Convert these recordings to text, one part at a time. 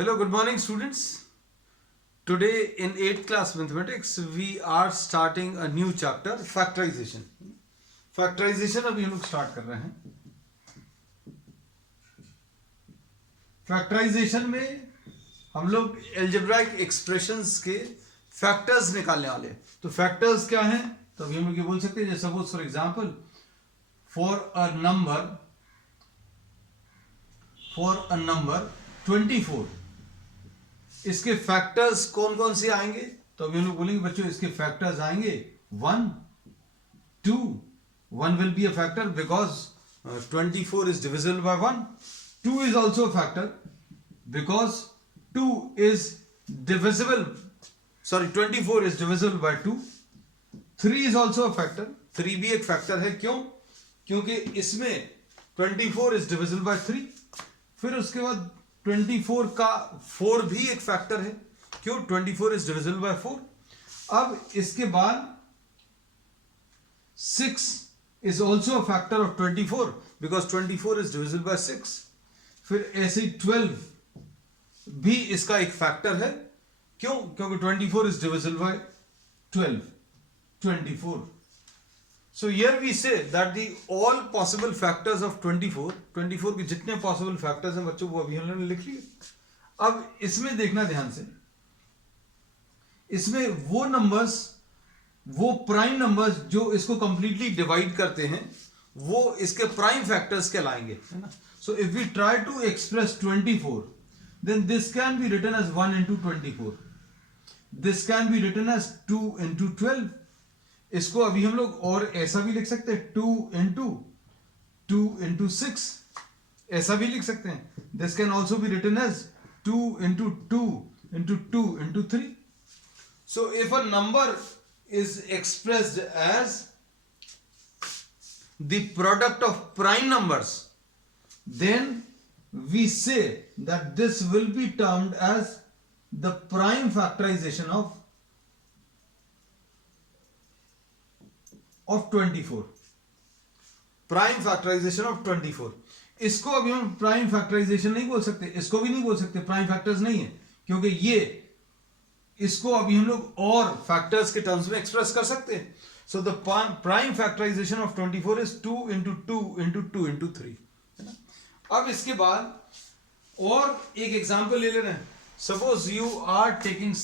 Hello, good morning, students. Today in 8th class mathematics, we are starting a new chapter, factorization. Factorization अभी हम लोग start कर रहे हैं. Factorization में हम लोग algebraic expressions के factors निकालने वाले हैं. तो factors क्या हैं? तो अभी हम लोग ये बोल सकते हैं, suppose for example, for a number 24. इसके फैक्टर्स कौन कौन से आएंगे? तो अभी हम लोग बोलेंगे बच्चों इसके फैक्टर्स आएंगे 1, 2. 1 will be a factor because 24 is divisible by 1. 2 is also a factor because 2 is divisible. 24 is divisible by 2. 3 is also a factor. 3 भी एक फैक्टर है. क्यों? क्योंकि इसमें 24 is divisible by 3. फिर उसके बाद 24 का 4 भी एक फैक्टर है. क्यों? 24 is divisible by 4. अब इसके बाद 6 is also a factor of 24 because 24 is divisible by 6. फिर ऐसे 12 भी इसका एक फैक्टर है. क्यों? क्योंकि 24 is divisible by 12. 24. So here we say that the all possible factors of 24 के जितने possible factors हैं बच्चों वो अभी हमने लिख लिए. अब इसमें देखना ध्यान से, इसमें वो नंबर्स, वो प्राइम नंबर्स जो इसको कंप्लीटली डिवाइड करते हैं वो इसके प्राइम फैक्टर्स कहलाएंगे, है ना. So if we try to express 24 then this can be written as 1 into 24. This can be written as 2 into 12. इसको अभी हम लोग और ऐसा भी लिख सकते हैं 2 into 6. ऐसा भी लिख सकते हैं. This can also be written as 2 into 2 into 2 into 3. So if a number is expressed as the product of prime numbers, then we say that this will be termed as the prime factorization of 24. Prime factorization of 24. इसको अभी हम prime factorisation नहीं बोल सकते, इसको भी नहीं बोल सकते, प्राइम फैक्टर्स नहीं है, क्योंकि ये इसको अभी हम लोग और फैक्टर्स के टर्म्स में एक्सप्रेस कर सकते हैं. So the prime factorization of 24 is 2 into 2 into 2 into 3, है ना. अब इसके बाद और एक एग्जांपल ले ले रहे हैं. सपोज यू आर टेकिंग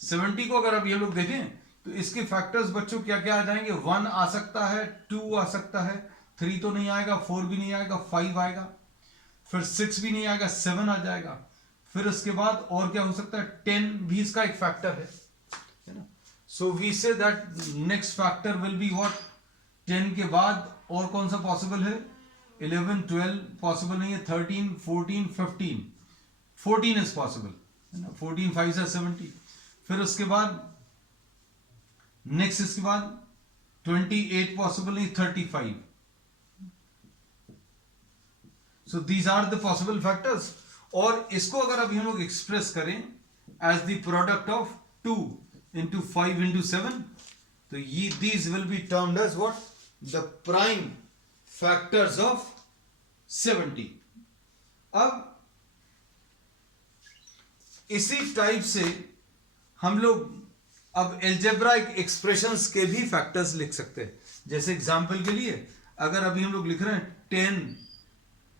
70 को अगर अभी हम लोग देखें तो इसके फैक्टर्स बच्चों क्या क्या आ जाएंगे? 1 आ सकता है, 2 आ सकता है, 3 तो नहीं आएगा, 4 भी नहीं आएगा, 5 आएगा, फिर 6 भी नहीं आएगा, 7 आ जाएगा. फिर उसके बाद और क्या हो सकता है? 10 भी इसका एक फैक्टर है ना. So we say that next factor will be what? 10 के बाद और कौन सा पॉसिबल है? 11, 12 पॉसिबल नहीं है, 13, 14, 15. 14 इज पॉसिबल, है ना. 14 5 से 70. फिर उसके बाद नेक्स्ट इसके बाद 28 पॉसिबल नहीं, 35. So these are the possible factors. और इसको अगर अभी हम लोग एक्सप्रेस करें as the product of 2 into 5 into 7, तो ये these will be termed as what? The prime factors of 70. अब इसी टाइप से हम लोग अब एल्जेब्राइक एक्सप्रेशंस के भी फैक्टर्स लिख सकते हैं. जैसे एग्जांपल के लिए अगर अभी हम लोग लिख रहे हैं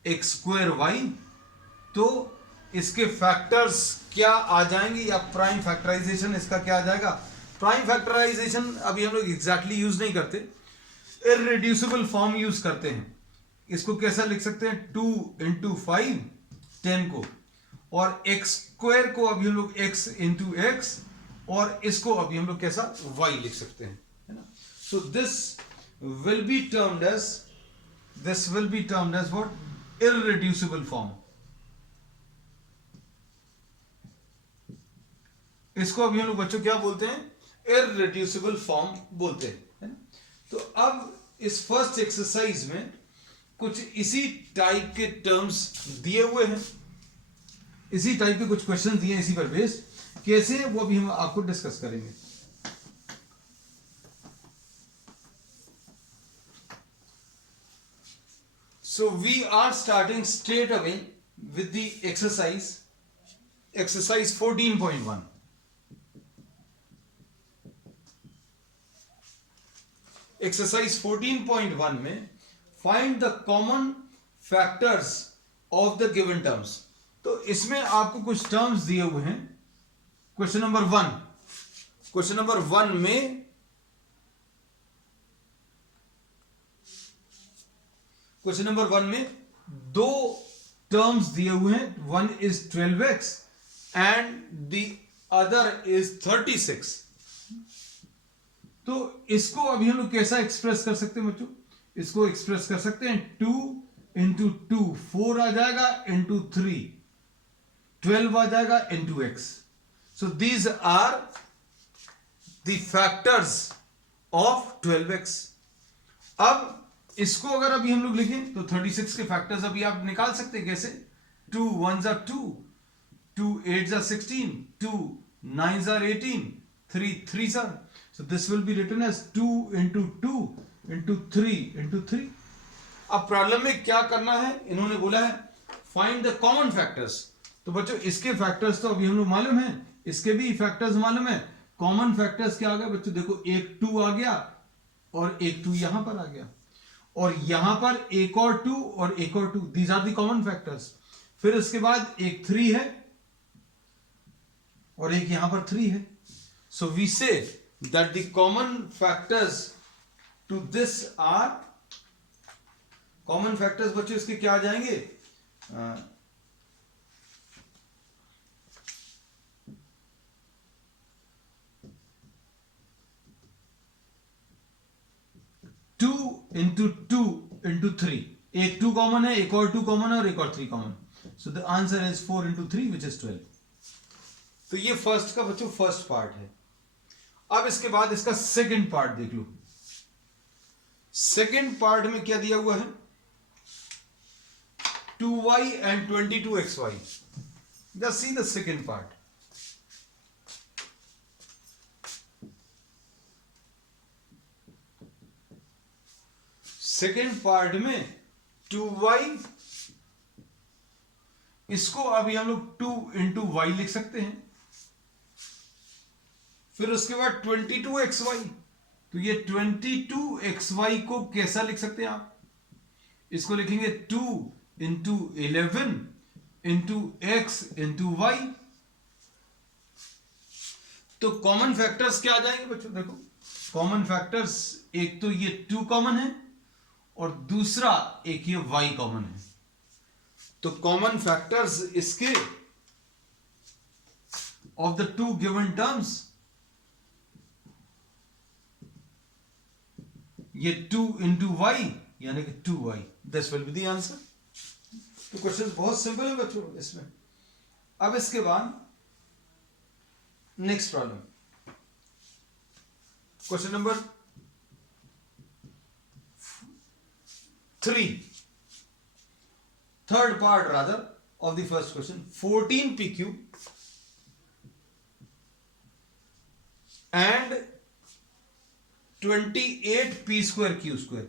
10x² तो इसके फैक्टर्स क्या आ जाएंगे या प्राइम फैक्टराइजेशन इसका क्या आ जाएगा? प्राइम फैक्टराइजेशन अभी हम लोग एग्जैक्टली यूज नहीं करते, इररिड्यूसिबल फॉर्म यूज करते हैं. इसको कैसा लिख सकते हैं? 2 into 5 10 को, और x² को अभी हम लोग x into x, और इसको अभी हम लोग कैसा? y लिख सकते हैं, है ना. So this will be termed as what? Irreducible form. इसको अभी हम लोग बच्चों क्या बोलते हैं? इररिड्यूसिबल फॉर्म बोलते हैं, है ना. तो अब इस फर्स्ट एक्सरसाइज में कुछ इसी टाइप के टर्म्स दिए हुए हैं, इसी टाइप के कुछ क्वेश्चन दिए हैं, इसी पर बेस्ड. कैसे वो अभी हम आपको डिस्कस करेंगे. So we are starting straight away with the exercise 14.1. Exercise 14.1 में find the common factors of the given terms. तो इसमें आपको कुछ टर्म्स दिए हुए हैं. क्वेश्चन नंबर 1 में क्वेश्चन नंबर 1 में दो टर्म्स दिए हुए हैं. One is 12x and the other is 36. तो इसको अभी हम लोग कैसा एक्सप्रेस कर सकते हैं बच्चों? इसको एक्सप्रेस कर सकते हैं 2 इंटू 2 4 आ जाएगा, इंटू 3 12 आ जाएगा, into x. So these are the factors of 12x. अब इसको अगर अभी हम लोग लिखें तो 36 के फैक्टर्स अभी आप निकाल सकते हैं. कैसे? 2 1s are 2, 2 8s are 16, 2 9s are 18, 3 3s are. So this will be written as 2 into 2 into 3 into 3. अब प्रॉब्लम में क्या करना है? इन्होंने बोला है फाइंड द कॉमन फैक्टर्स. तो बच्चों इसके फैक्टर्स तो अभी हम लोग मालूम है, इसके भी फैक्टर्स मालूम है. कॉमन फैक्टर्स क्या आ गया बच्चों? देखो एक 2 आ गया और एक 2 यहां पर आ गया, और यहां पर एक और 2 और एक और 2. These are the common factors. फिर उसके बाद एक 3 है और एक यहां पर 3 है. सो वी से that the common factors to this are, common factors बच्चों इसके क्या आ जाएंगे? 2 into 2 into 3. एक 2 कॉमन है, एक और 2 कॉमन है और एक और 3 common. So the answer is 4 into 3 which is 12. तो ये फर्स्ट का बच्चों फर्स्ट पार्ट है. अब इसके बाद इसका सेकंड पार्ट देख लो. सेकंड पार्ट में क्या दिया हुआ है? 2y and 22xy. Just see the second part. Second part में 2y, इसको अभी हम लोग 2 into y लिख सकते हैं. फिर उसके बाद 22xy. तो ये 22xy को कैसा लिख सकते हैं आप? इसको लिखेंगे 2 into 11 into x into y. तो कॉमन फैक्टर्स क्या आ जाएंगे बच्चों? देखो कॉमन फैक्टर्स, एक तो ये 2 कॉमन है और दूसरा एक ये y कॉमन है. तो कॉमन फैक्टर्स इसके ऑफ द 2 गिवन टर्म्स, ये 2 into y यानी कि 2y. This will be the answer. तो क्वेश्चन बहुत सिंपल है बच्चों इसमें. अब इसके बाद next problem, question number 3, third part rather of the first question. 14pq and 28p square q square.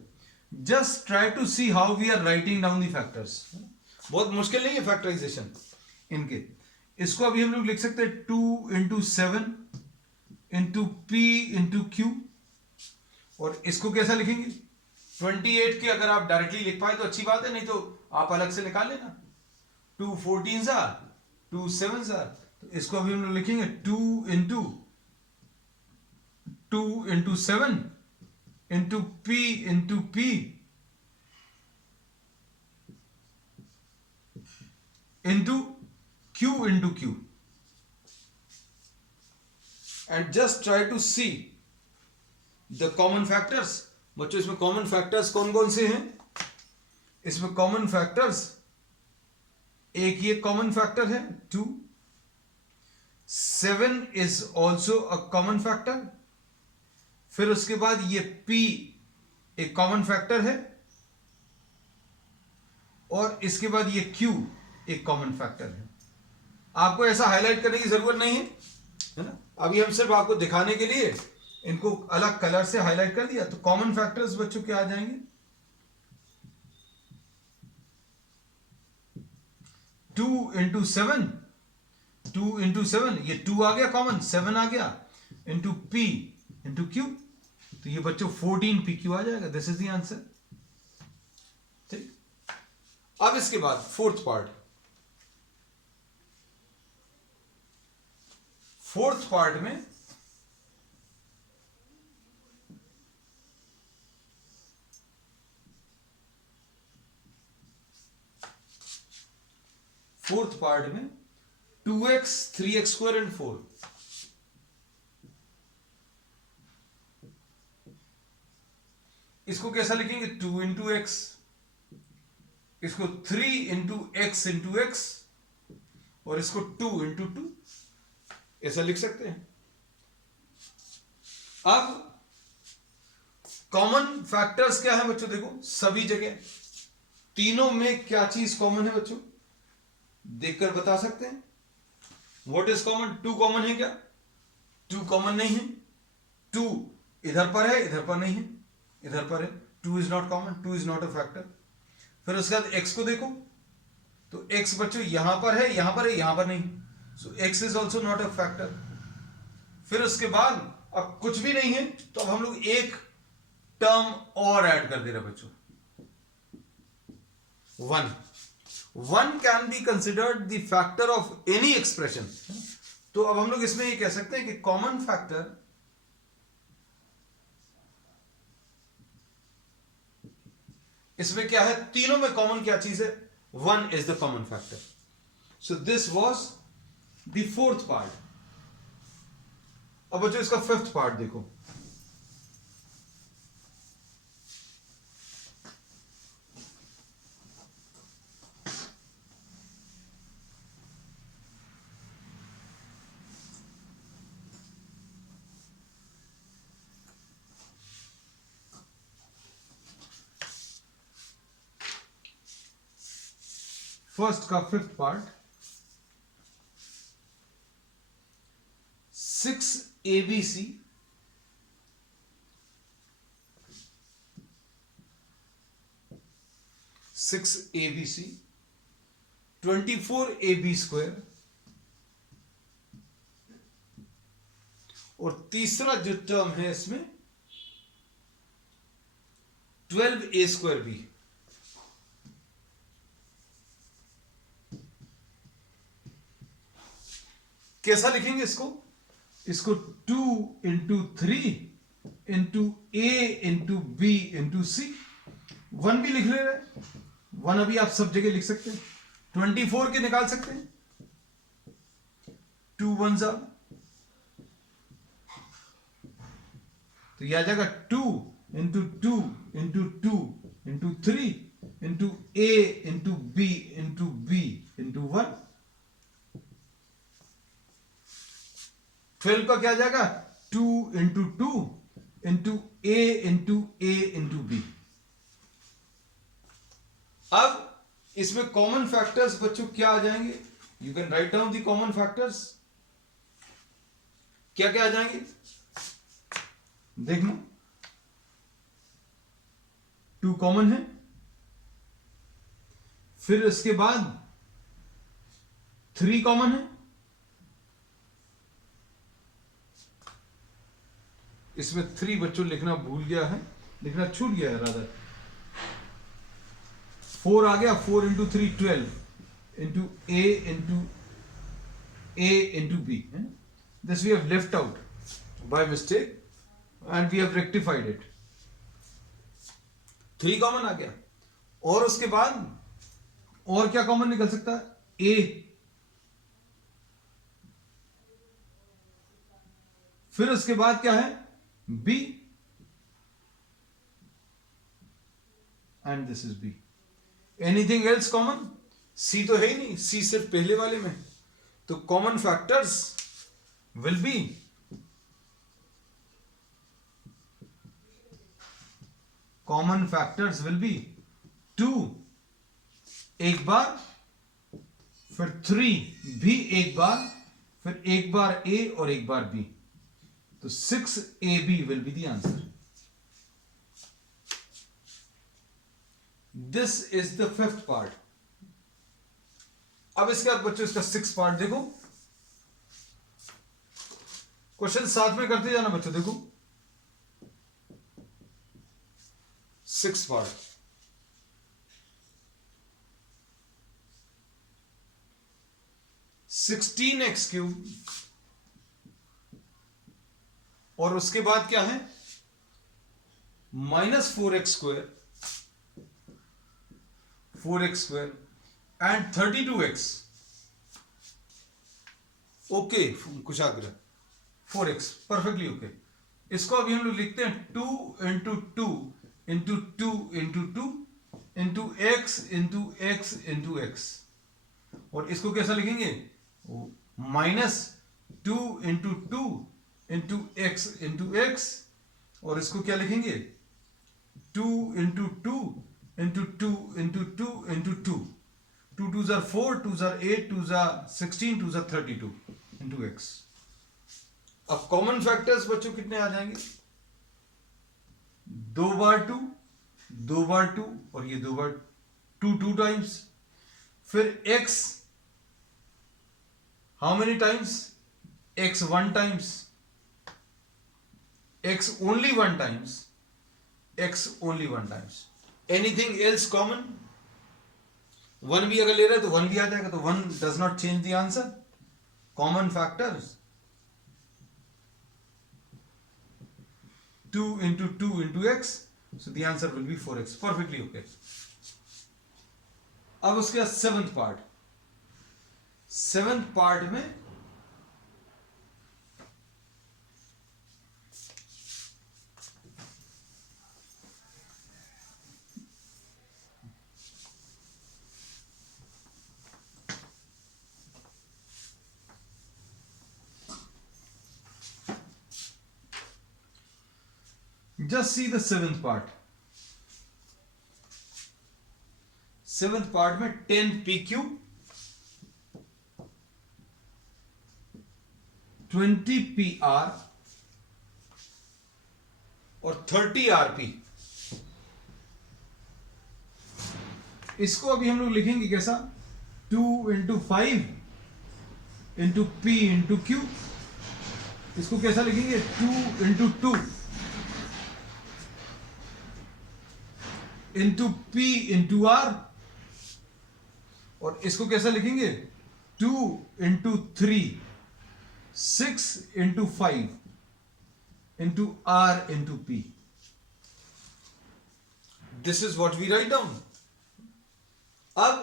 Just try to see how we are writing down the factors. बहुत मुश्किल नहीं है फैक्टराइजेशन इनके. इसको अभी हम लोग लिख सकते हैं 2 into 7 into p into q. और इसको कैसा लिखेंगे? 28 के अगर आप डायरेक्टली लिख पाए तो अच्छी बात है, नहीं तो आप अलग से निकाल लेना. 2 14s are, 2 7s are. तो इसको अभी हम लोग लिखेंगे 2 into 7 into p into p into q. And just try to see the common factors. बच्चों इसमें कॉमन फैक्टर्स कौन कौन से हैं? इसमें कॉमन फैक्टर्स, एक ये कॉमन फैक्टर है 2. 7 is also a common factor. फिर उसके बाद ये p एक कॉमन फैक्टर है, और इसके बाद ये q एक कॉमन फैक्टर है. आपको ऐसा हाईलाइट करने की जरूरत नहीं है ना. अभी हम सिर्फ आपको दिखाने के लिए इनको अलग कलर से हाईलाइट कर दिया. तो कॉमन फैक्टर्स बच्चों क्या आ जाएंगे? 2 इंटू 7, 2 इंटू 7, ये 2 आ गया कॉमन, 7 आ गया, इंटू P इंटू Q, तो ये बच्चों 14 PQ आ जाएगा। This is the answer. ठीक, अब इसके बाद फोर्थ पार्ट, फोर्थ पार्ट में फोर्थ पार्ट में 2x 3x स्क्वायर एंड 4, इसको कैसा लिखेंगे? 2 इंटू एक्स, इसको 3 इंटू एक्स इंटू एक्स, और इसको 2 इंटू 2, ऐसा लिख सकते हैं। अब कॉमन फैक्टर्स क्या है बच्चों? देखो सभी जगह तीनों में क्या चीज कॉमन है बच्चों? देखकर बता सकते हैं। What is common? 2 कॉमन है क्या? 2 कॉमन नहीं है। 2 इधर पर है, इधर पर नहीं है, इधर पर है। 2 is not common, 2 is not a factor. फिर उसके बाद x को देखो, तो x बच्चों यहां पर है, यहां पर है, यहां पर नहीं, सो x is also not a factor. फिर उसके बाद अब कुछ भी नहीं है, तो अब हम लोग एक टर्म और ऐड कर दे रहे बच्चों, 1। 1 can be considered the factor of any expression. तो अब हम लोग इसमें ये कह सकते हैं कि कॉमन फैक्टर इसमें क्या है? तीनों में कॉमन क्या चीज है? 1 is the common factor. So this was the fourth part. अब बच्चों इसका फिफ्थ पार्ट देखो। फर्स्ट का fifth part, 6 ABC 6 ABC 24 AB square, और तीसरा जो टर्म है इसमें 12A स्क्वायर भी। कैसा लिखेंगे इसको? इसको 2 into 3 into A into B into C, 1 भी लिख ले रहे, 1 अभी आप सब जगह लिख सकते हैं। 24 के निकाल सकते हैं, 2 1 जा, तो यह आ जाएगा 2 into 2 into 2 into 3 into A into B into B into 1। 12 का क्या आ जाएगा? 2 into 2 into A into A into B। अब इसमें कॉमन फैक्टर्स बच्चों क्या आ जाएंगे? You can write down the common factors. क्या क्या आ जाएंगे देखना। 2 कॉमन है, फिर इसके बाद 3 कॉमन है, इसमें 3 बच्चों लिखना भूल गया है, लिखना छूट गया है रादर। 4 आ गया, 4 into 3 12 into A into B। This we have left out by mistake and we have rectified it. 3 common आ गया, और उसके बाद और क्या कॉमन निकल सकता है? A, फिर उसके बाद क्या है? B, and this is B। Anything else common? C तो है ही नहीं, C सिर्फ पहले वाले में। तो common factors will be common factors will be 2 एक बार, फिर 3 भी एक बार, फिर एक बार A और एक बार B। तो 6AB will be the answer. This is the fifth part. अब इसके बाद बच्चों इसका 6 पार्ट देखो, क्वेश्चन साथ में करते जाना बच्चों। देखो 6 पार्ट, 16x³ और उसके बाद क्या है -4x² 4x² and 32x। Okay Kushagra 4x perfectly okay. इसको अभी हम लोग लिखते हैं 2 × 2 × 2 × 2 × x × x × x। और इसको कैसा लिखेंगे -2 × 2 × x × x। और इसको क्या लिखेंगे 2 × 2 × 2 × 2 × 2। 2 2s are 4, 2s are 8, 2s are 16, 2s are 32 × x। अब कॉमन फैक्टर्स बच्चों कितने आ जाएंगे, 2 बार 2, 2 बार 2 और ये 2 बार 2 2 टाइम्स। फिर x how many times, x 1 times, x only 1 times, x only 1 times। Anything else common, 1 भी अगर ले रहे हैं तो 1 भी आ जाएगा, तो 1 does not change the answer. Common factors 2 × 2 × x, so the answer will be 4x, perfectly okay। अब उसके बाद 7th पार्ट, 7th पार्ट में just see the 7th part। 7th part में 10pq 20pr और 30rp। इसको अभी हम लोग लिखेंगे कैसा, 2 × 5 × p × q। इसको कैसा लिखेंगे 2 × 2 × p × r। और इसको कैसा लिखेंगे 2 × 3 6 × 5 × r × p। This is what we write down. अब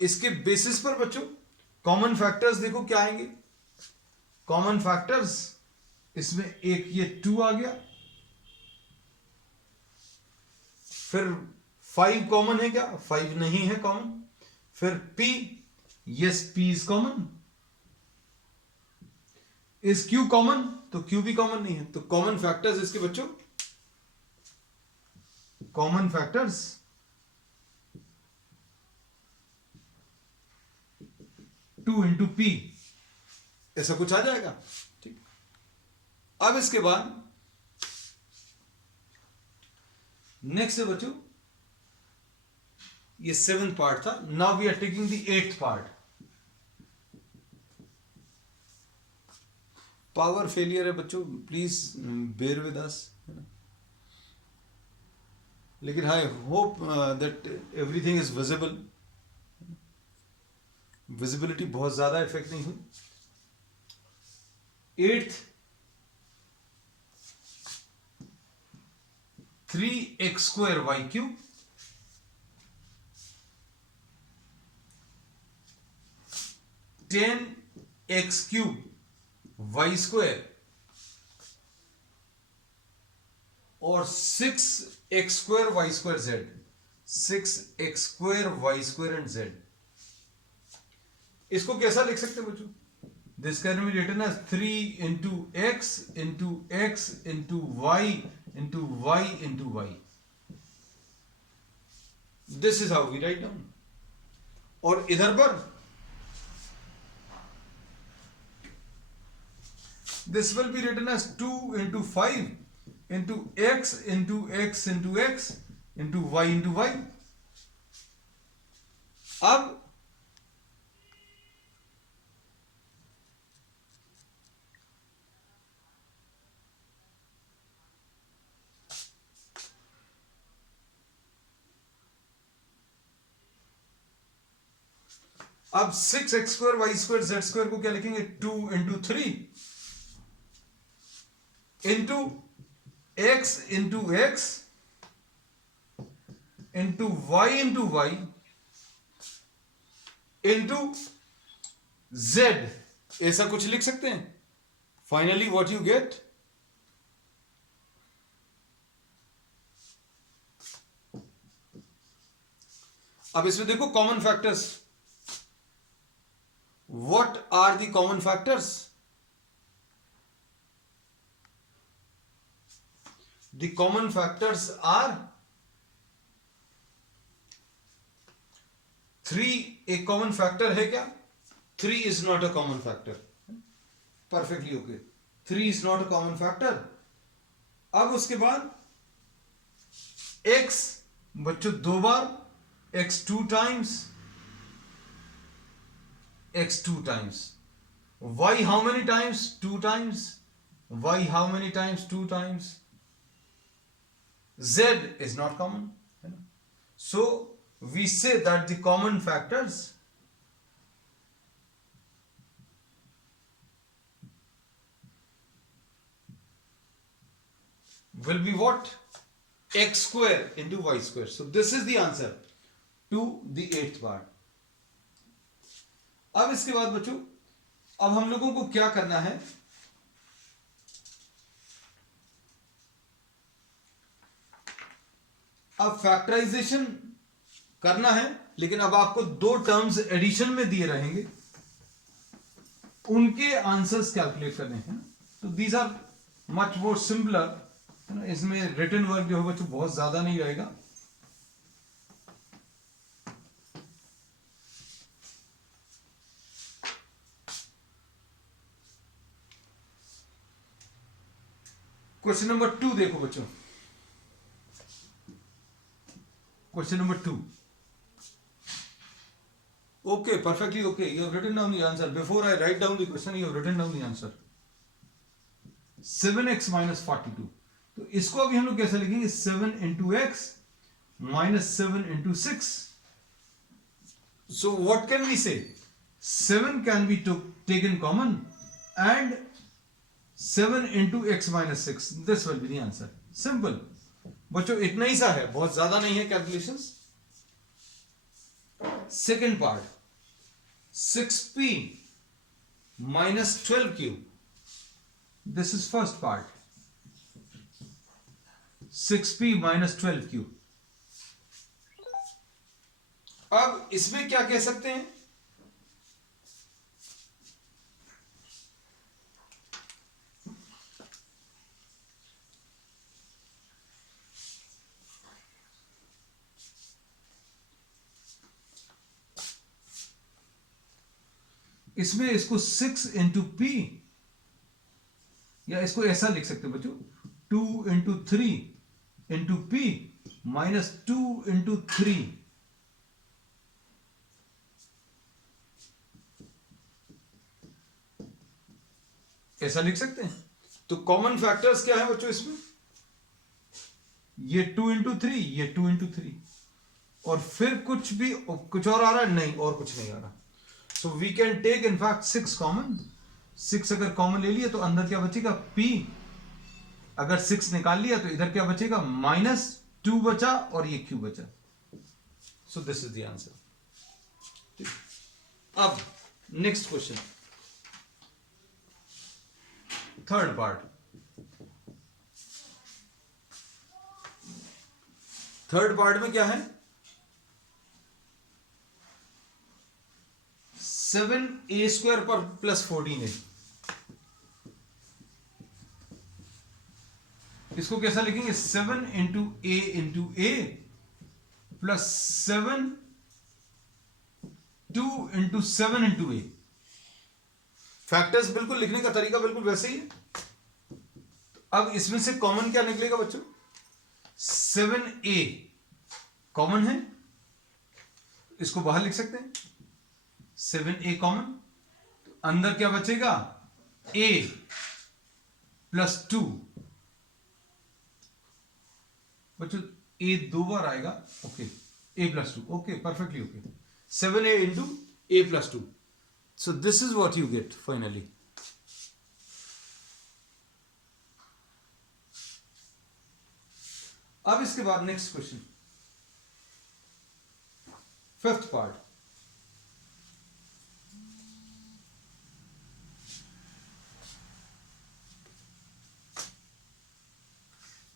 इसके बेसिस पर बच्चों कॉमन फैक्टर्स देखो क्या आएंगे। कॉमन फैक्टर्स इसमें एक ये 2 आ गया, फिर 5 कॉमन है क्या, 5 नहीं है कॉमन। फिर p, yes p is common. Is q common, तो q भी कॉमन नहीं है। तो कॉमन फैक्टर्स इसके बच्चों, कॉमन फैक्टर्स 2 × p ऐसा कुछ आ जाएगा। ठीक, अब इसके बाद नेक्स्ट है बच्चों, ये 7th पार्ट था। Now we are taking the 8th part. Power failure है बच्चों, प्लीज बेयर विद अस। लेकिन I hope that everything is visible. Visibility बहुत ज्यादा इफेक्ट नहीं हुई। 8th 3x² y³ 10x³ y² और 6x² y² z। 6x² y² and z। इसको कैसा लिख सकते हैं बच्चों, this can be written as 3 × x × x × y × y × y। This is how we write down. और इधर पर this will be written as 2 × 5 × x × x × x × y × y। अब अब 6x² y² z² को क्या लिखेंगे? 2 into 3 into x into x into y into z, ऐसा कुछ लिख सकते हैं. Finally what you get? अब इसमें देखो common factors. What are the common factors? The common factors are 3. एक कॉमन फैक्टर है क्या? 3 is not a common factor. Perfectly okay. 3 is not a common factor. अब उसके बाद x बच्चों 2 बार, x 2 times, x 2 times. y how many times? 2 times. y how many times? 2 times. z is not common. So we say that the common factors will be what? X square into y square. So this is the answer to the 8th part. अब इसके बाद बच्चों, अब हम लोगों को क्या करना है? अब फैक्टराइजेशन करना है, लेकिन अब आपको 2 टर्म्स एडिशन में दिए रहेंगे, उनके आंसर्स कैलकुलेट करने हैं. तो these are much more simpler. इसमें रिटन वर्क जो है बच्चों बहुत ज्यादा नहीं रहेगा. क्वेश्चन नंबर 2 देखो बच्चों. Question number 2. Okay, perfectly okay. You have written down the answer. Before I write down the question, you have written down the answer. 7x minus 42. तो इसको अभी हम लोग कैसे लिखेंगे? 7 into x minus 7 into 6. So what can we say? 7 can be taken common and 7 into x minus 6. This will be the answer. Simple. बच्चों इतना ही सा है, बहुत ज्यादा नहीं है calculations. Second part, 6p minus 12q. This is first part. 6p minus 12q. अब इसमें क्या कह सकते हैं? इसमें इसको 6 इंटू पी, या इसको ऐसा लिख सकते हो बच्चों, 2 into 3 into P minus 2 into 3. ऐसा लिख सकते हैं. तो कॉमन फैक्टर्स क्या है बच्चों इसमें? ये 2 इंटू 3, ये 2 इंटू 3, और फिर कुछ और आ रहा है? नहीं, और कुछ नहीं आ रहा. So we can take in fact 6 common. 6 अगर कॉमन ले लिया तो अंदर क्या बचेगा? P. अगर 6 निकाल लिया तो इधर क्या बचेगा? माइनस 2 बचा और ये Q बचा. So this is the answer. अब next question, third part. Third part में क्या है? 7a स्क्वायर पर प्लस 14a. इसको कैसा लिखेंगे? 7 into a plus 7 2 into 7 into a. Factors बिल्कुल लिखने का तरीका बिल्कुल वैसे ही है. अब इसमें से कॉमन क्या निकलेगा बच्चों? 7a कॉमन है, इसको बाहर लिख सकते हैं. 7a कॉमन, तो अंदर क्या बचेगा? a plus 2. बच्चों a 2 बार आएगा. Okay, a plus 2. Okay, perfectly okay. 7a into a plus 2. So this is what you get finally. अब इसके बाद नेक्स्ट क्वेश्चन, फिफ्थ पार्ट.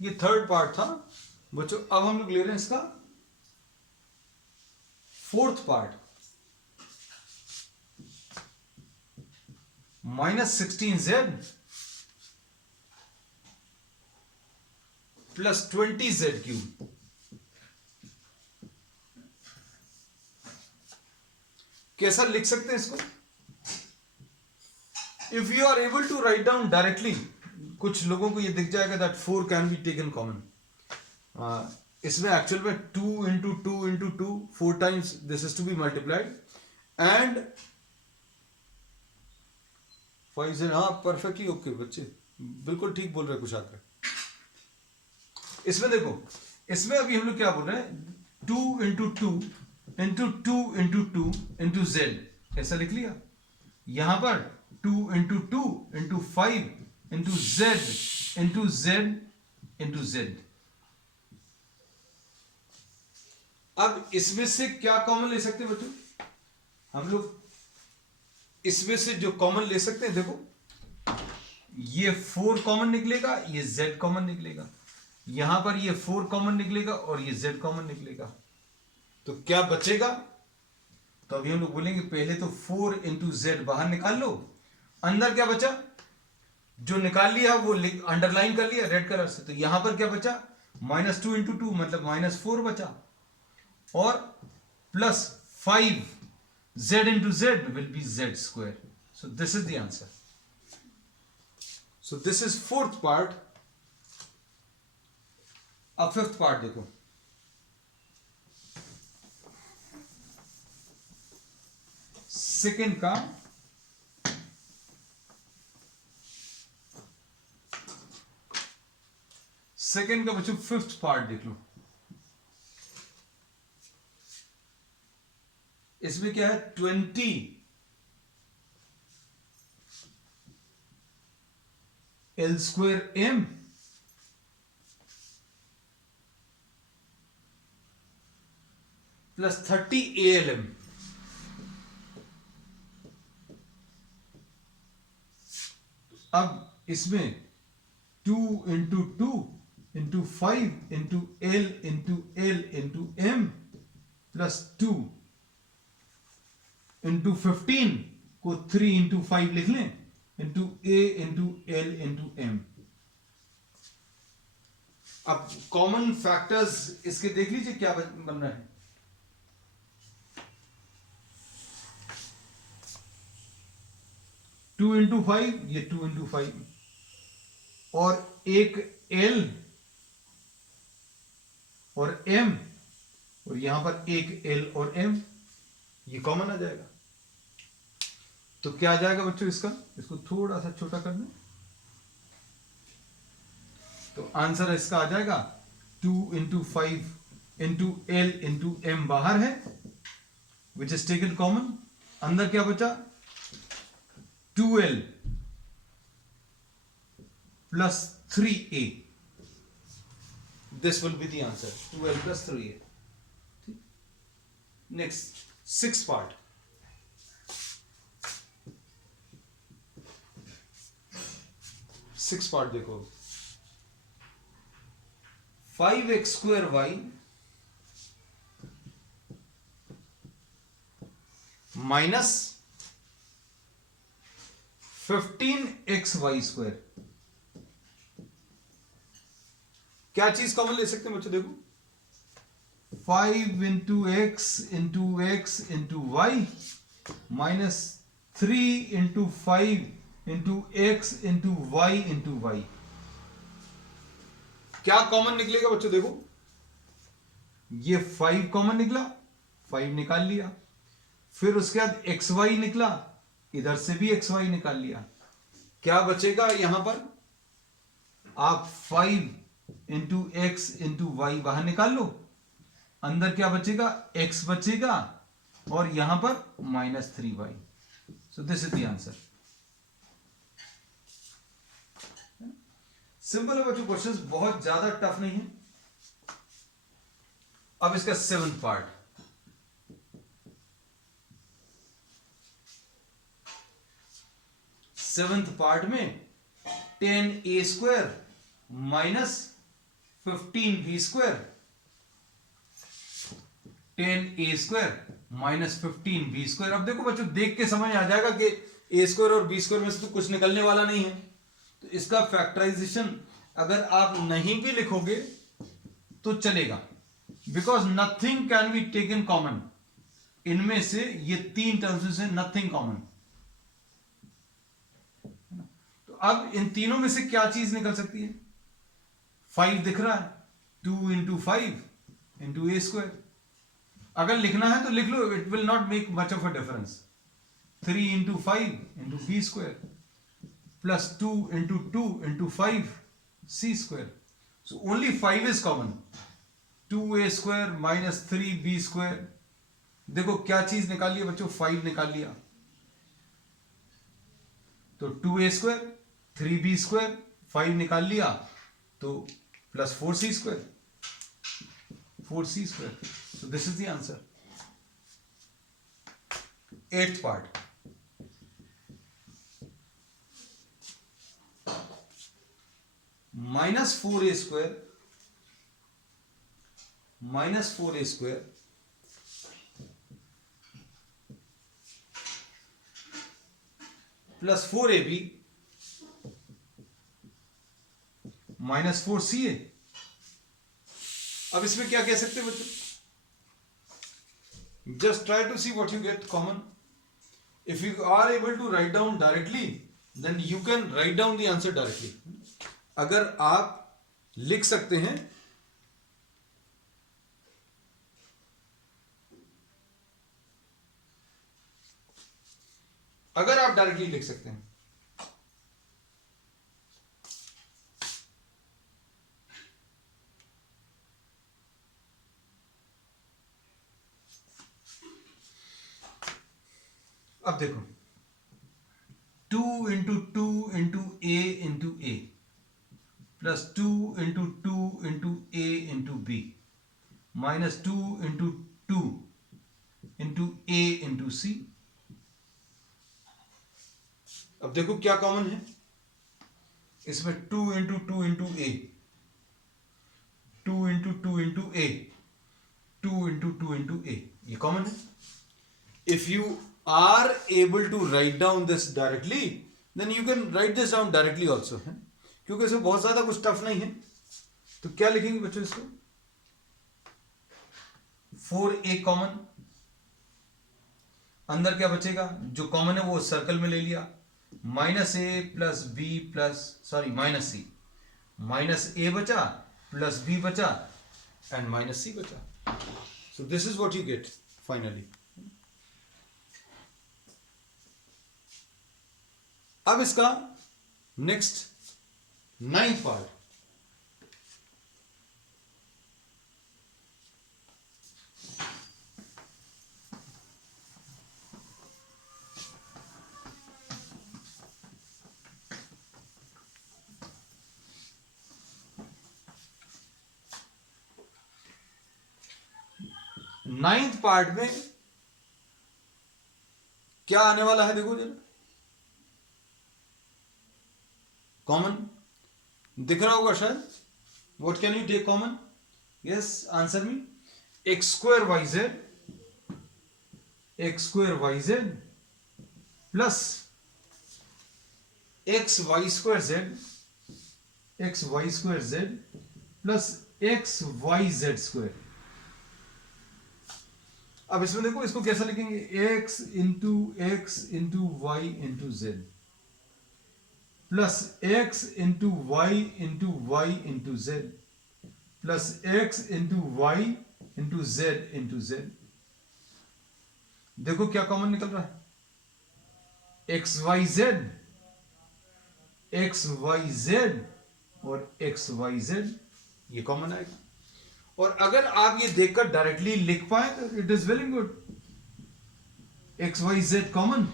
ये थर्ड पार्ट था बच्चों. अब हम लोग ले रहे हैं इसका fourth part. -16z plus 20z3. कैसा लिख सकते हैं इसको? If you are able to write down directly, कुछ लोगों को ये दिख जाएगा that 4 can be taken common. इसमें एक्चुअल में 2 into 2 into 2 4 times this is to be multiplied and 5z. हाँ परफेक्टली ओके बच्चे, बिल्कुल ठीक बोल रहे कुशाग्र. इसमें देखो, इसमें अभी हम लोग क्या बोल रहे हैं, 2 into 2 into 2 into 2 into z. ऐसा लिख लिया. यहां पर 2 into 2 into 5 into z into z into z. अब इसमें से क्या कॉमन ले सकते हैं बच्चों? हम लोग इसमें से जो कॉमन ले सकते हैं, देखो ये 4 कॉमन निकलेगा, ये z कॉमन निकलेगा, यहां पर ये 4 कॉमन निकलेगा और ये z कॉमन निकलेगा. तो क्या बचेगा? तो अभी हम लोग बोलेंगे पहले तो 4 into z बाहर निकाल लो. अंदर क्या बचा? जो निकाल लिया वो अंडरलाइन कर लिया रेड कलर से. तो यहां पर क्या बचा? -2 into 2 मतलब -4 बचा, और plus 5 z into z will be z square. So this is the answer. So this is fourth part. अब फिफ्थ पार्ट देखो. सेकेंड का बच्चों फिफ्थ पार्ट देख लो. इसमें क्या है? 20 L square m plus 30 ALM. अब इसमें 2 into 2 into 5 into L into L into M plus 2 into 15 को 3 into 5 लिख लें into A into L into M. अब कॉमन फैक्टर्स इसके देख लीजिए क्या बन रहा है. 2 into 5 ये 2 into 5 और एक L और M और यहां पर एक L और M, ये कॉमन आ जाएगा. तो क्या आ जाएगा बच्चों इसका? इसको थोड़ा सा छोटा कर दें तो आंसर इसका आ जाएगा 2 into 5 into L into M बाहर है विच इज टेकन कॉमन. अंदर क्या बचा? 2L plus 3A. This will be the answer. 2L plus 3A. Next, sixth part. Sixth part देखो. 5x square y minus 15xy square. क्या चीज common ले सकते हैं बच्चों? देखो 5 into x into x into y minus 3 into 5 into x into y into y. क्या common निकलेगा बच्चों? देखो ये 5 कॉमन निकला, 5 निकाल लिया, फिर उसके बाद xy निकला, इधर से भी xy निकाल लिया. क्या बचेगा यहां पर? आप 5 into x into y बाहर निकाल लो, अंदर क्या बचेगा? x बचेगा और यहां पर -3y। So this is the answer. Simple है बच्चों, क्वेश्चंस बहुत ज्यादा टफ नहीं है। अब इसका 7th पार्ट, में 10a² minus 15b², 10a² minus 15b²। अब देखो बच्चों, देख के समझ आ जाएगा कि a² और b² में से तो कुछ निकलने वाला नहीं है। तो इसका फैक्टराइजेशन अगर आप नहीं भी लिखोगे तो चलेगा, because nothing can be taken common. इनमें से ये 3 टर्म्स से नथिंग कॉमन। तो अब इन तीनों में से क्या चीज निकल सकती है? 5 दिख रहा है, 2 इंटू 5 इंटू a²। अगर लिखना है तो लिख लो, it will not make much of a difference. 3 into 5 into b² plus 2 into 2 into 5 c²। So only 5 is common. 2a² minus 3b²। देखो क्या चीज निकाल लिया बच्चों, 5 निकाल लिया। तो 2a², 3b², 5 निकाल लिया तो plus 4c², 4c²। So this is the answer. 8th part, -4a² plus 4ab minus 4ca। अब इसमें क्या कह सकते हैं बच्चों? Just try to see what you get common. If you are able to write down directly, then you can write down the answer directly. अगर आप लिख सकते हैं अगर आप डायरेक्टली लिख सकते हैं। अब देखो, 2 into 2 into a into a plus 2 into 2 into a into b minus 2 into 2 into a into c. अब देखो क्या कॉमन है इसमें, 2 into 2 into a, 2 into 2 into a, 2 into 2 into a, ये कॉमन है। If you are able to write down this directly, then you can write this down directly also, है? क्योंकि इसमें बहुत ज्यादा कुछ टफ नहीं है। तो क्या लिखेंगे बच्चों इसको? 4a कॉमन, अंदर क्या बचेगा? जो कॉमन है वो सर्कल में ले लिया, minus a plus b plus sorry minus c, minus a बचा प्लस बी बचा एंड माइनस सी बचा। So this is what you get finally. अब इसका नेक्स्ट 9th पार्ट, में क्या आने वाला है? देखो जरा, कॉमन दिख रहा होगा शायद। What can you take common? Yes, answer me. x² yz plus xy² z plus xyz²। अब इसमें देखो, इसको कैसा लिखेंगे? x into x into y into z plus x into y into z plus x into y into z. देखो क्या common निकल रहा है? xyz और xyz, ये कॉमन आएगा। और अगर आप ये देखकर डायरेक्टली लिख पाए तो it is very good. X y z common,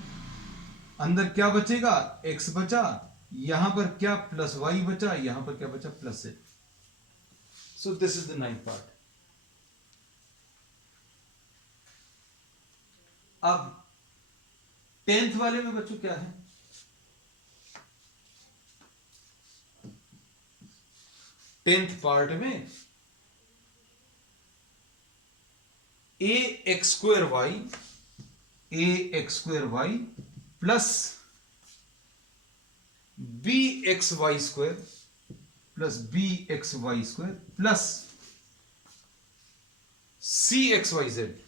अंदर क्या बचेगा, एक्स बचा, यहां पर क्या प्लस वाई बचा, यहां पर क्या बचा, plus Z. So this is the ninth part. अब 10th वाले में बच्चों क्या है, टेंथ पार्ट में a x square y plus b x y square plus c x y z.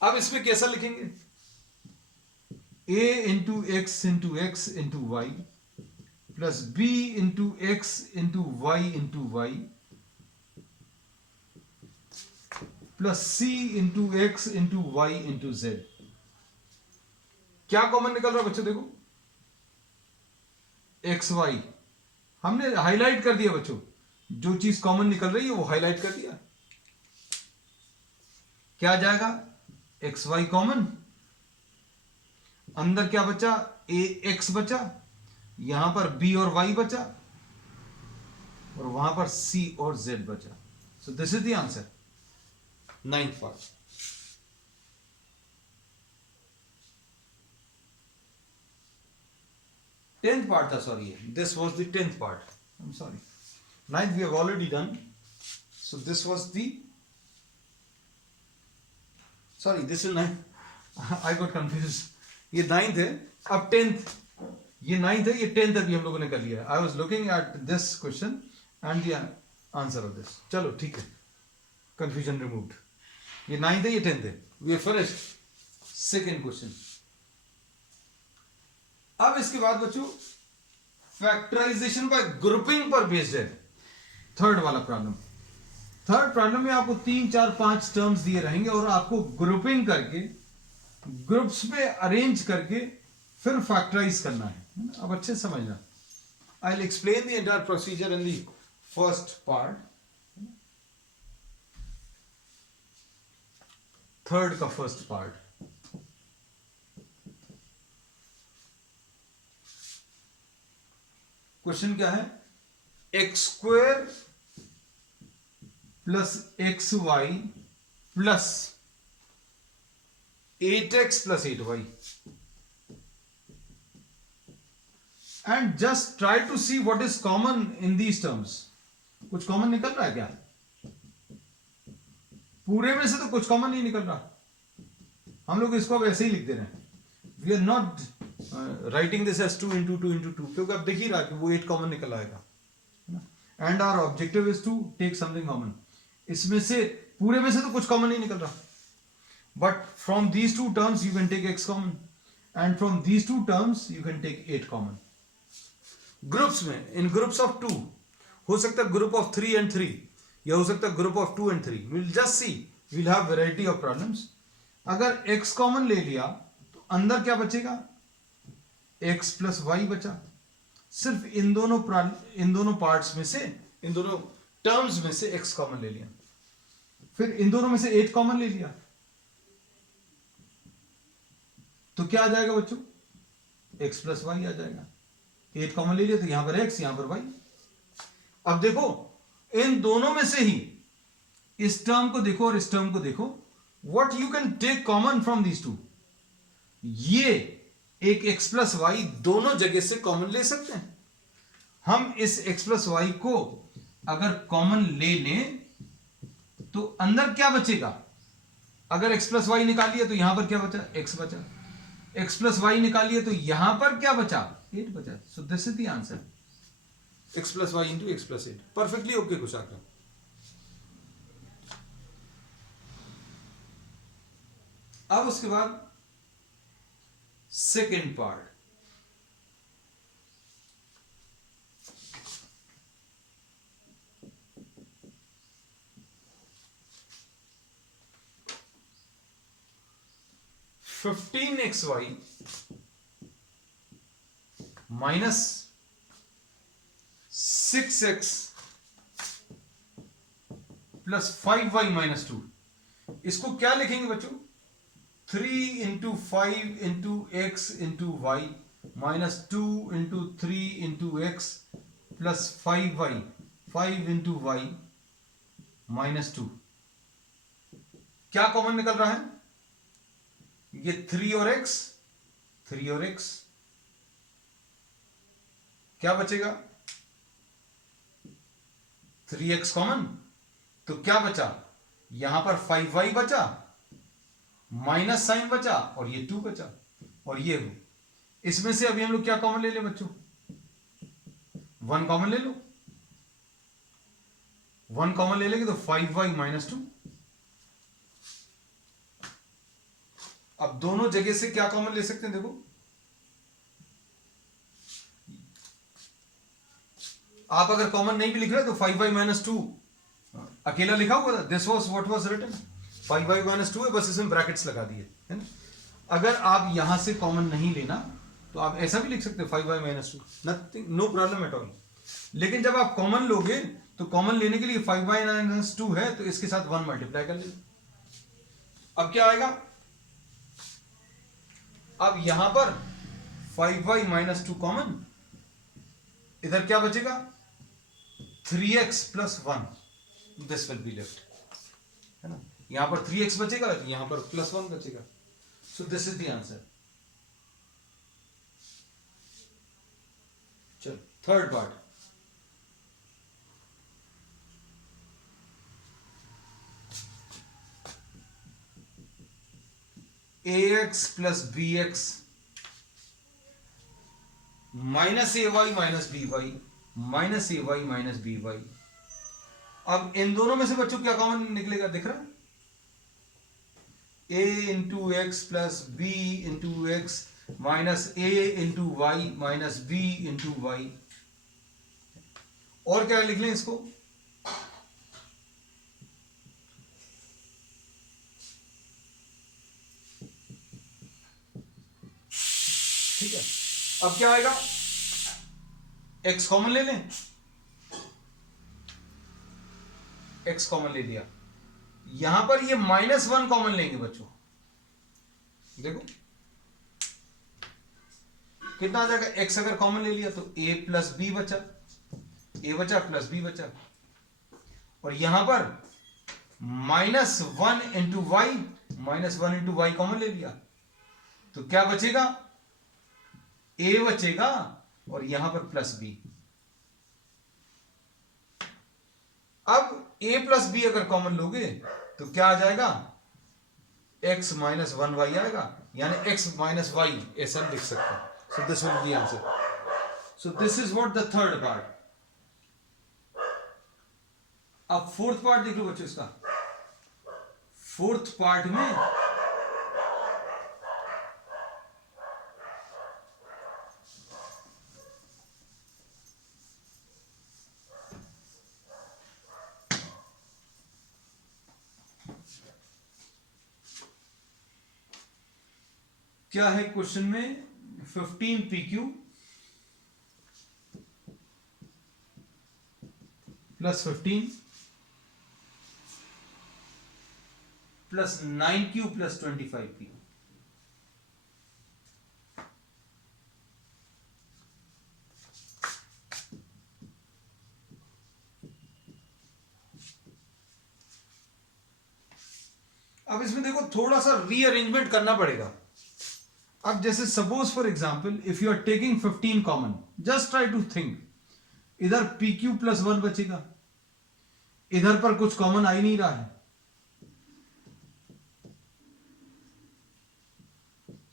अब इसमें कैसा लिखेंगे, a into x into y plus b into y plus c into x into y into z. क्या common निकल रहा है बच्चों, देखो एक्स वाई हमने हाईलाइट कर दिया बच्चों, जो चीज कॉमन निकल रही है वो हाईलाइट कर दिया. क्या जाएगा, एक्स वाई कॉमन, अंदर क्या बचा, ए एक्स बचा, यहां पर बी और वाई बचा, और वहां पर सी और जेड बचा. So this is the answer, ninth part. Tenth part था, sorry, this was the tenth part. I am sorry, ninth we have already done. So this was the, sorry this is ninth, I got confuse. ये ninth है, अब tenth, ये ninth है, ये tenth अभी हम लोगों ने कर लिया. I was looking at this question and the answer of this. चलो ठीक है, कंफ्यूजन रिमूव्ड. ये नाइन्थ है, ये टेंथ है, we are finished. Second question. अब इसके बाद बच्चों फैक्टराइजेशन बाय ग्रुपिंग पर बेस्ड है, थर्ड वाला प्रॉब्लम. थर्ड प्रॉब्लम में आपको 3 4 5 टर्म्स दिए रहेंगे और आपको ग्रुपिंग करके, ग्रुप्स में अरेंज करके फिर फैक्टराइज करना है. अब अच्छे से समझना. I will explain the entire procedure in the first part. Third का फर्स्ट पार्ट. क्वेश्चन क्या है, x square plus x y plus 8x plus 8y, and just try to see what is common in these terms. कुछ common निकल रहा है क्या, पूरे में से तो कुछ कॉमन नहीं निकल रहा. हम लोग इसको अब ऐसे ही लिख दे रहे हैं. We are not writing this as 2 into 2 into 2, क्योंकि अब देख ही रहा कि वो 8 कॉमन निकल आएगा. And our objective is to take something common. इसमें से पूरे में से तो कुछ कॉमन नहीं निकल रहा, but from these two terms you can take x common, and from these two terms you can take 8 common. Groups में, इन ग्रुप्स ऑफ 2, हो सकता है ग्रुप ऑफ 3 and 3, या हो सकता है group of 2 and 3. Will just see, will have variety of problems. अगर x common ले लिया तो अंदर क्या बचेगा, x प्लस वाई बचा. सिर्फ इन दोनों पार्ट्स में से, इन दोनों टर्म्स में से x कॉमन ले लिया. फिर इन दोनों में से 8 कॉमन ले लिया, तो क्या आ जाएगा बच्चों, x प्लस वाई आ जाएगा. 8 कॉमन ले लिया तो यहां पर x, यहां पर y. अब देखो इन दोनों में से ही, इस टर्म को देखो और इस टर्म को देखो, what you can take common from these two. ये एक x प्लस वाई दोनों जगह से कॉमन ले सकते हैं. हम इस x प्लस वाई को अगर कॉमन ले लें तो अंदर क्या बचेगा, अगर x प्लस वाई निकाल लिया तो यहां पर क्या बचा, x बचा. x प्लस वाई निकालिए तो यहां पर क्या बचा, 8 बचा. So this is the answer, x plus y into x plus 8. Perfectly okay Kushagra. अब उसके बाद second part. Fifteen x y minus 6x plus 5y minus 2। इसको क्या लिखेंगे बच्चों? 3 into 5 into x into y minus 2 into 3 into x plus 5y 5 into y minus 2। क्या common निकल रहा है? ये 3 और x, 3 और x, क्या बचेगा? 3x कॉमन, तो क्या बचा? यहां पर 5y बचा, माइनस साइन बचा और ये 2 बचा और ये हो। इसमें से अभी हम लोग क्या कॉमन ले ले बच्चों? 1 कॉमन ले लो। 1 कॉमन ले लेंगे तो 5y माइनस 2। अब दोनों जगह से क्या कॉमन ले सकते हैं? देखो, आप अगर कॉमन नहीं भी लिख रहे तो 5y माइनस 2 अकेला लिखा हुआ था। This was what was written, 5y minus 2 है, बस इसमें ब्रैकेट्स लगा दिए, है ना। अगर आप यहां से कॉमन नहीं लेना तो आप ऐसा भी लिख सकते हो 5y minus 2, nothing, no problem at all. लेकिन जब आप कॉमन लोगे तो कॉमन लेने के लिए 5y माइनस 2 है तो इसके साथ 1 मल्टीप्लाई कर लीजिए। अब क्या आएगा? अब यहां पर 5y माइनस 2 कॉमन, इधर क्या बचेगा? 3x plus 1, this will be left, है ना। यहां पर 3x बचेगा, यहां पर प्लस 1 बचेगा। So this is the answer. चलो third part, ax plus bx minus ay minus by minus ay minus by। अब इन दोनों में से बच्चों क्या कॉमन निकलेगा? दिख रहा है? a into x plus b into x minus a into y minus b into y. और क्या लिख लें इसको? ठीक है, अब क्या आएगा? x कॉमन ले लें, x कॉमन ले लिया। यहां पर ये माइनस 1 कॉमन लेंगे बच्चों, देखो कितना आ जाएगा? x अगर कॉमन ले लिया तो a प्लस बी बचा, a बचा प्लस b बचा, और यहां पर minus 1 into y minus 1 into y common ले लिया तो क्या बचेगा? a बचेगा और यहां पर प्लस b। अब a प्लस बी अगर कॉमन लोगे तो क्या आ जाएगा? x माइनस 1 वाई आएगा, यानी x माइनस वाई ऐसा लिख सकते हैं। सो this will B answer. So this is what the third part. अब फोर्थ पार्ट देख लो बच्चों इसका। फोर्थ पार्ट में क्या है? क्वेश्चन में 15 PQ plus 15 plus 9Q plus 25P। अब इसमें देखो थोड़ा सा रीअरेंजमेंट करना पड़ेगा। अब जैसे suppose for example if you are taking 15 common, just try to think, इधर PQ प्लस 1 बचेगा, इधर पर कुछ कॉमन आ ही नहीं रहा है।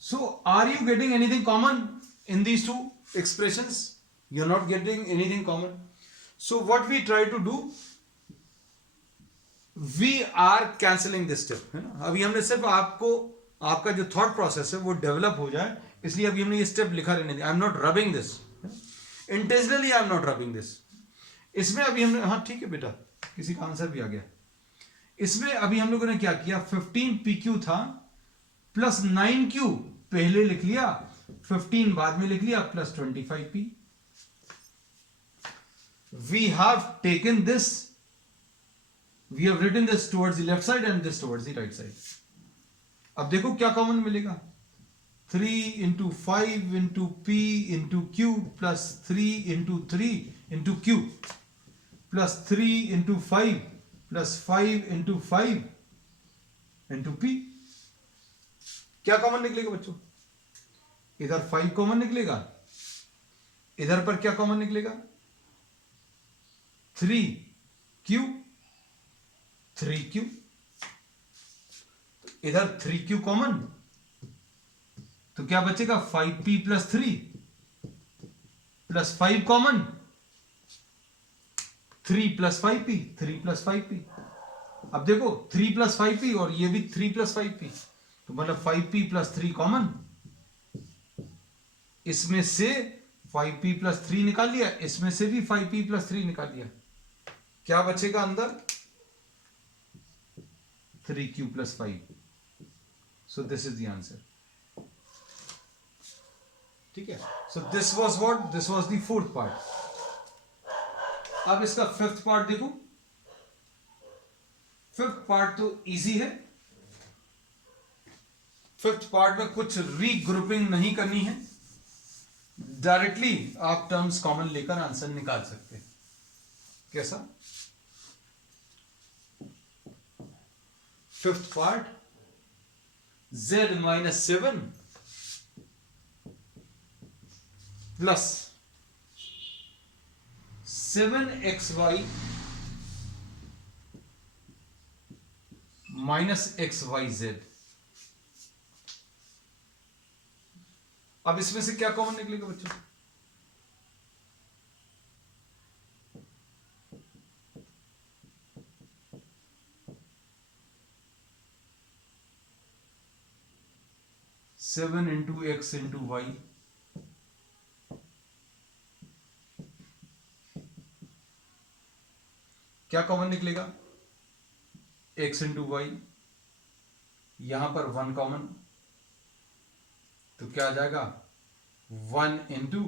So are you getting anything common in these two expressions? You're not getting anything common. So what we try to do, we are cancelling this step, है ना। अभी हमने सिर्फ आपको आपका जो थॉट प्रोसेस है वो डेवलप हो जाए, इसलिए अभी हमने ये स्टेप लिखा रहने दिया। I am not rubbing this intentionally, I am not rubbing this. इसमें अभी हमने, हाँ ठीक है बेटा, किसी का आंसर भी आ गया। इसमें अभी हम लोगों ने क्या किया? 15 PQ था प्लस 9Q पहले लिख लिया, 15 बाद में लिख लिया, plus 25P। We have taken this we have written this towards the left side and this towards the right side. अब देखो क्या कॉमन मिलेगा. 3 into 5 into p into q plus 3 into 3 into q plus 3 into 5 plus 5 into 5 into p. क्या common निकलेगा बच्चों? इधर 5 common निकलेगा, इधर पर क्या कॉमन निकलेगा? 3q 3q. इधर 3q कॉमन, तो क्या बचेगा? 5p plus 3 plus 5 common, 3 plus 5p, 3 plus 5p. अब देखो 3 प्लस 5p और ये भी 3 प्लस 5p, तो मतलब 5p प्लस 3 कॉमन. इसमें से 5p प्लस 3 निकाल लिया, इसमें से भी 5p प्लस 3 निकाल लिया. क्या बचेगा अंदर? 3q plus 5. So this is the answer. ठीक है. सो this was what? This was the fourth part. अब इसका फिफ्थ पार्ट देखो. फिफ्थ पार्ट तो इजी है. फिफ्थ पार्ट में कुछ रीग्रुपिंग नहीं करनी है, डायरेक्टली आप टर्म्स कॉमन लेकर आंसर निकाल सकते हैं. कैसा? Fifth part, z minus 7 plus 7xy minus xyz. अब इसमें से क्या कॉमन निकलेगा बच्चों? Seven into x into y. क्या कॉमन निकलेगा? x into y. यहां पर 1 कॉमन, तो क्या आ जाएगा? 1 into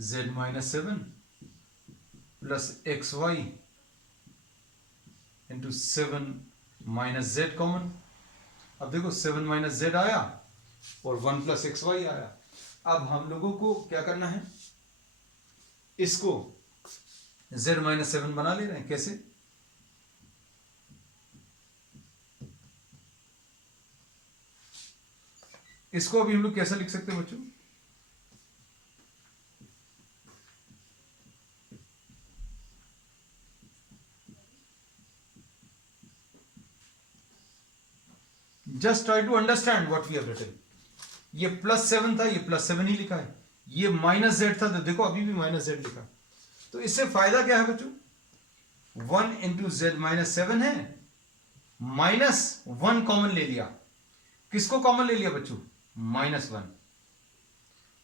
z minus 7 plus x y into 7 minus z common. अब देखो 7 माइनस जेड आया और 1 प्लस एक्स वाई आया. अब हम लोगों को क्या करना है? इसको z माइनस 7 बना ले रहे हैं. कैसे? इसको अभी हम लोग कैसा लिख सकते हैं बच्चों? Just try to understand what we have written. ये प्लस 7 था, ये प्लस 7 ही लिखा है. ये माइनस जेड था, तो देखो अभी भी माइनस जेड लिखा. तो इससे फायदा क्या है बच्चों? 1 इंटू जेड माइनस 7 है, माइनस 1 कॉमन ले लिया. किसको कॉमन ले लिया बच्चों? माइनस 1.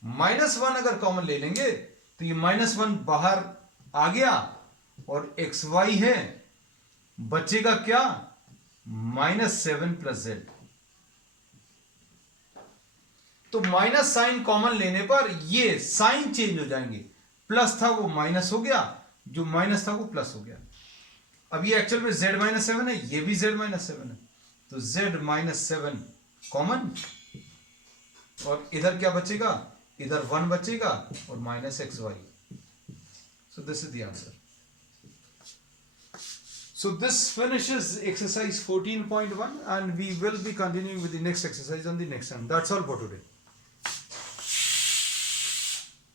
माइनस 1 अगर कॉमन ले लेंगे तो ये माइनस 1 बाहर आ गया और एक्स वाई है, बचेगा क्या? Minus 7 plus Z. तो माइनस साइन कॉमन लेने पर ये साइन चेंज हो जाएंगे. प्लस था वो माइनस हो गया, जो माइनस था वो प्लस हो गया. अब ये एक्चुअल में z माइनस 7 है, ये भी z माइनस 7 है, तो z माइनस 7 कॉमन. और इधर क्या बचेगा? इधर 1 बचेगा और minus x y. So this is the answer. So this finishes exercise 14.1 and we will be continuing with the next exercise on the next time. That's all for today.